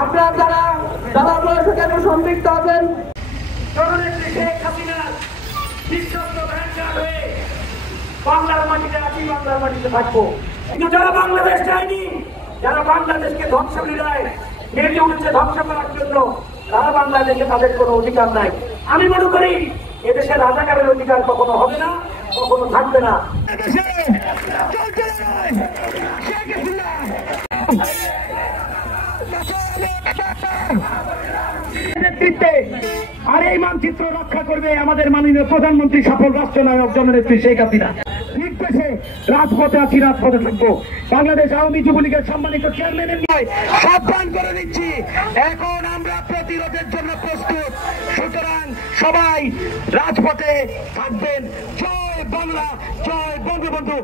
আপনারা যারা বয়সে কেন সম্পৃক্ত আছেন বাংলার মাটিতে আছি, বাংলার মাটিতে থাকবো। কিন্তু যারা বাংলাদেশ চায়নি, যারা বাংলাদেশকে ধ্বংস বিদায় নেমে উঠছে ধ্বংস করার জন্য, তারা বাংলাদেশে তাদের কোনো অধিকার নাই। আমি মনে করি এদেশে রাজাকারের অধিকার কখনো হবে না, কখনো থাকবে না। নেতৃত্বে আর এই মানচিত্র রক্ষা করবে আমাদের মাননীয় প্রধানমন্ত্রী, সফল রাষ্ট্রনায়ক জননেত্রী শেখ হাসিনা। ঠিক পেছে রাজপথে আছি, রাজপথে থাকবো। বাংলাদেশ আওয়ামী যুবলীগের সম্মানিত চেয়ারম্যানের নয় সাবধান করে দিচ্ছি, এখন আমরা প্রতিরোধের জন্য প্রস্তুত। সুতরাং সবাই রাজপথে থাকবেন। জয় বাংলা, জয় বঙ্গবন্ধু।